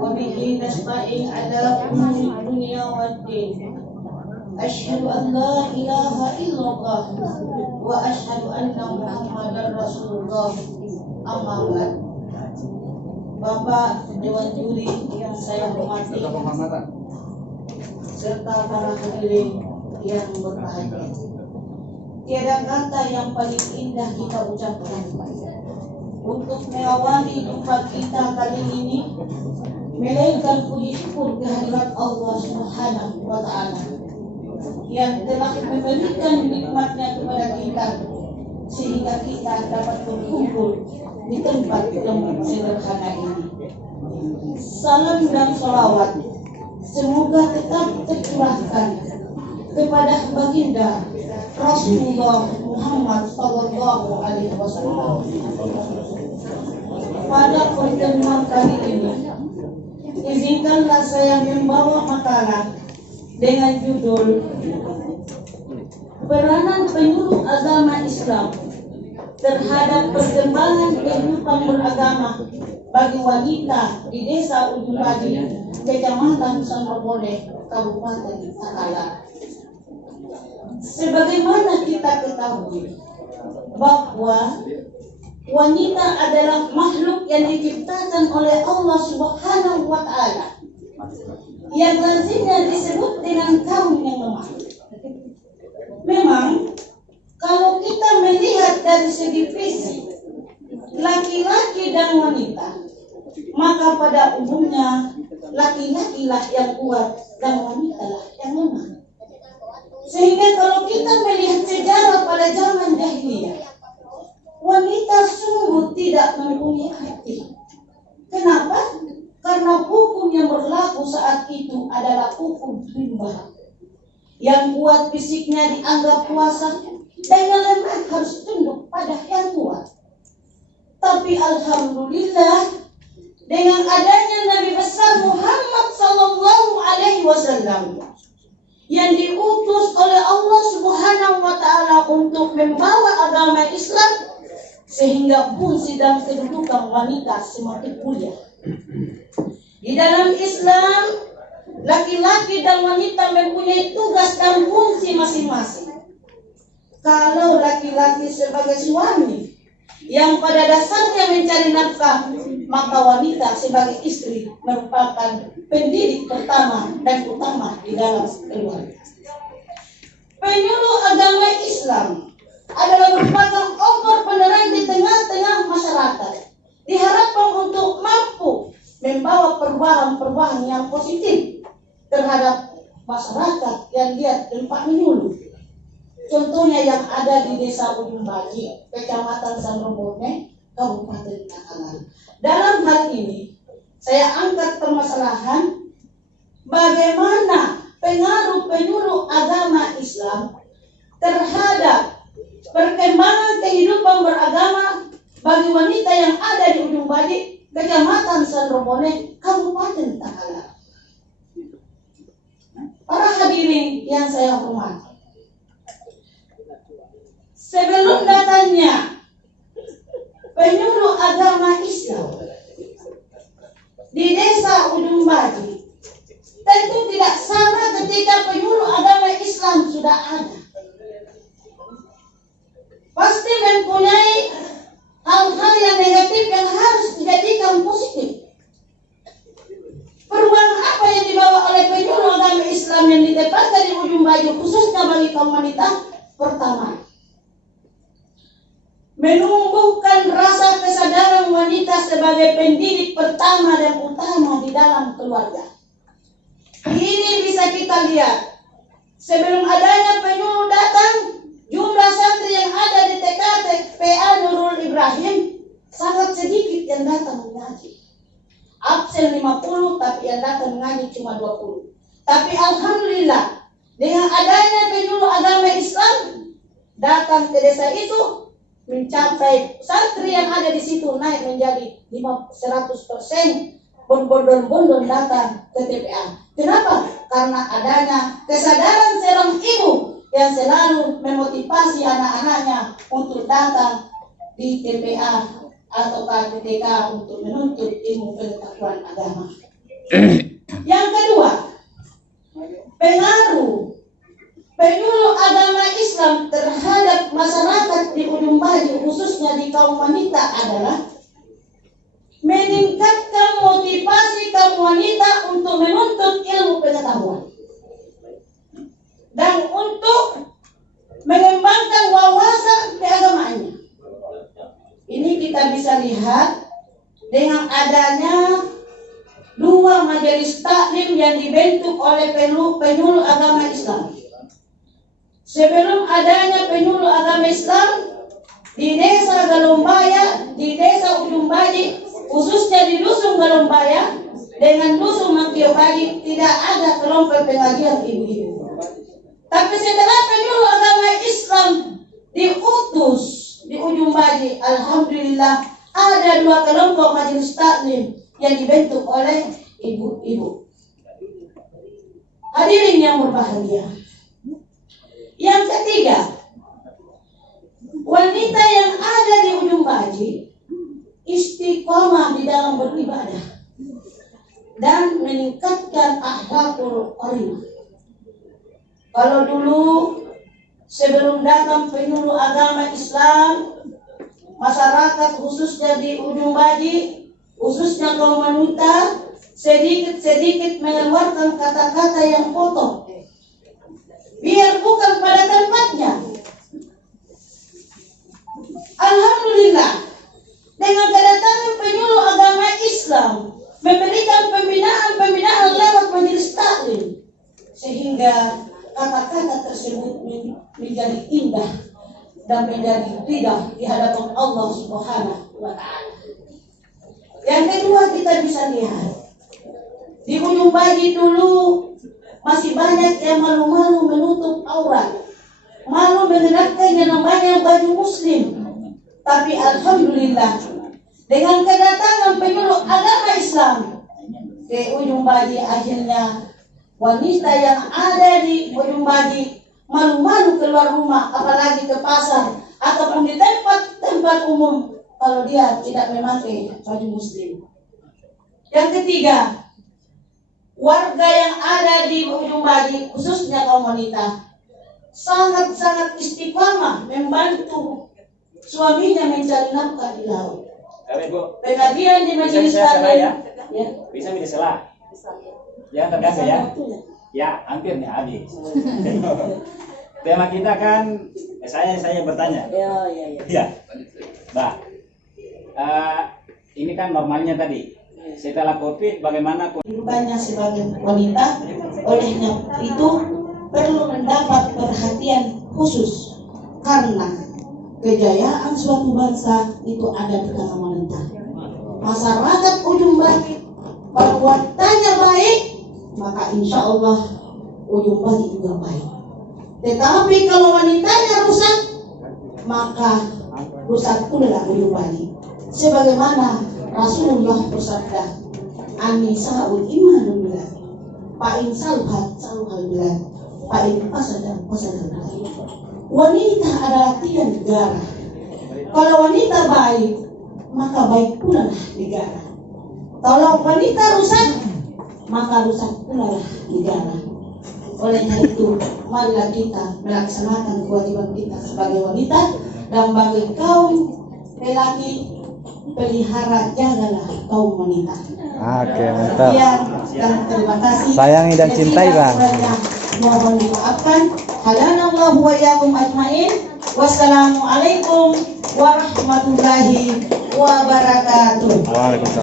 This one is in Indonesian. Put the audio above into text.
وبه نستعين على أمور الدنيا والدين. أشهد أن لا إله إلا الله وأشهد أن محمدا رسول الله. Amma ba'd. Bapak Dewan Juri yang saya hormati serta para hadirin yang berbahagia, tiada kata yang paling indah kita ucapkan untuk mengawali jumpa kita kali ini melainkan puji syukur kehadirat Allah Subhanahu wa Ta'ala yang telah memberikan nikmatnya kepada kita sehingga kita dapat berkumpul di tempat yang sederhana ini. Salam dan salawat semoga tetap tercurahkan kepada baginda Rasulullah Muhammad sallallahu alaihi wasallam. Pada pertemuan kali ini, izinkanlah saya membawa makalah dengan judul Peranan Penyuluh Agama Islam terhadap perkembangan kehidupan beragama bagi wanita di Desa Ujung Padi, Kecamatan Sandrobone, Kabupaten Takalar. Sebagaimana kita ketahui bahwa wanita adalah makhluk yang diciptakan oleh Allah Subhanahu wa Ta'ala yang lazimnya disebut dengan kaum yang lemah. Memang kalau kita melihat dari segi fisik laki-laki dan wanita, maka pada umumnya laki-laki lah yang kuat dan wanita lah yang lemah. Sehingga kalau kita melihat sejarah pada zaman jahiliyah, wanita sungguh tidak mempunyai hati. Kenapa? Karena hukum yang berlaku saat itu adalah hukum rimba. Yang kuat fisiknya dianggap kuasa dan yang lemah harus tunduk pada yang kuat. Tapi alhamdulillah dengan adanya Nabi besar Muhammad sallallahu alaihi wasallam yang diutus oleh Allah Subhanahu wa Ta'ala untuk membawa agama Islam, sehingga fungsi dan kedudukan wanita semakin mulia. Di dalam Islam, laki-laki dan wanita mempunyai tugas dan fungsi masing-masing. Kalau laki-laki sebagai suami yang pada dasarnya mencari nafkah, maka wanita sebagai istri merupakan pendidik pertama dan utama di dalam keluarga. Penyuluh agama Islam adalah merupakan obor penerang di tengah-tengah masyarakat, diharapkan untuk mampu membawa perubahan-perubahan yang positif terhadap masyarakat yang dia tempat menyuluh. Contohnya yang ada di Desa Ujung Padi, Kecamatan Sandrobone, Kabupaten Takalar. Dalam hal ini, saya angkat permasalahan bagaimana pengaruh penyuluh agama Islam terhadap perkembangan kehidupan beragama bagi wanita yang ada di Ujung Padi, Kecamatan Sandrobone, Kabupaten Takalar. Para hadirin yang saya hormati, sebelum datangnya penyuluh agama Islam di Desa Ujung Padi, tentu tidak sama ketika penyuluh agama Islam sudah ada. Pasti mempunyai hal-hal yang negatif yang harus dijadikan positif. Perubahan apa yang dibawa oleh penyuluh agama Islam yang ditempatkan di Ujung Padi khususnya bagi kaum wanita? Pertama, menumbuhkan rasa kesadaran wanita sebagai pendidik pertama dan utama di dalam keluarga. Ini bisa kita lihat. Sebelum adanya penyuluh datang, jumlah santri yang ada di TKT PA Nurul Ibrahim sangat sedikit yang datang mengaji. Absen 50, tapi yang datang mengaji cuma 20. Tapi alhamdulillah, dengan adanya penyuluh agama Islam datang ke desa itu, mencapai santri yang ada di situ naik menjadi 100%, berbondong-bondong datang ke TPA. Kenapa? Karena adanya kesadaran seorang ibu yang selalu memotivasi anak-anaknya untuk datang di TPA atau KPTK untuk menuntut ilmu pengetahuan agama. Yang kedua, pengaruh penyuluh agama Islam terhadap masyarakat di ujung baju, khususnya di kaum wanita, adalah meningkatkan motivasi kaum wanita untuk menuntut ilmu pengetahuan dan untuk mengembangkan wawasan keagamaannya. Ini kita bisa lihat dengan adanya 2 majelis taklim yang dibentuk oleh penyuluh agama Islam. Sebelum adanya penyuluh agama Islam di desa Galombaya, di desa Ujung Baji, khususnya di dusun Galombaya dengan dusun Mangkiobaji, tidak ada kelompok pengajian ibu-ibu. Tapi setelah penyuluh agama Islam diutus di Ujung Baji, alhamdulillah ada 2 kelompok majelis taklim yang dibentuk oleh ibu-ibu. Hadirin yang berbahagia. Yang ketiga, wanita yang ada di Ujung Baji istiqomah di dalam beribadah dan meningkatkan akhlakul karimah. Kalau dulu sebelum datang penyuluh agama Islam, masyarakat khususnya di Ujung Baji, khususnya kaum wanita, sedikit-sedikit mengeluarkan kata-kata yang kotor, biar bukan pada tempatnya. Alhamdulillah, dengan kedatangan penyuluh agama Islam memberikan pembinaan lewat majelis taklim, sehingga kata-kata tersebut menjadi indah dan menjadi ridha di hadapan Allah Subhanahu wa Ta'ala. Yang kedua, kita bisa lihat di Ujung Baji dulu masih banyak yang malu-malu menutup aurat, malu mengenakan yang namanya baju muslim. Tapi alhamdulillah, dengan kedatangan penyuluh agama Islam ke Ujung Baji, akhirnya wanita yang ada di Ujung Baji malu-malu keluar rumah, apalagi ke pasar ataupun di tempat-tempat umum kalau dia tidak memakai baju muslim. Yang ketiga, warga yang ada di Ujung Baji, khususnya kaum wanita, sangat-sangat istiqamah membantu suaminya mencari nafkah di laut. Pengajian di majelis taklim, ya. Bisa disela. Ya, terbiasa ya. Ya, hampir nih habis. Tema kita kan saya bertanya. Ya. Mbak. Ini kan normalnya tadi. Setelah Covid bagaimana kehidupannya sebagai wanita, olehnya itu perlu mendapat perhatian khusus karena kejayaan suatu bangsa itu ada di tangan wanita. Masyarakat Ujung Baji kalau wanitanya baik, maka insya Allah Ujung Baji juga baik. Tetapi kalau wanitanya rusak, maka rusak pula Ujung Baji. Sebagaimana Rasulullah bersabda, "An-nisa'ul imanul bilad, fa in salhat salhal bilad, fa in fasadat fasadal bilad." Wanita adalah tiang negara. Kalau wanita baik, maka baik pula negara. Kalau wanita rusak, maka rusak pula negara. Olehnya itu, marilah kita melaksanakan kewajiban kita sebagai wanita dan bagi kaum lelaki, pelihara jagalah kaum wanita. Oke, mantap. Dan terima kasih. Sayangi dan cintai, Bang. Mohon dimaafkan. Hadanallahu wa iyyakum ajmain. Wassalamualaikum warahmatullahi wabarakatuh. Waalaikumsalam.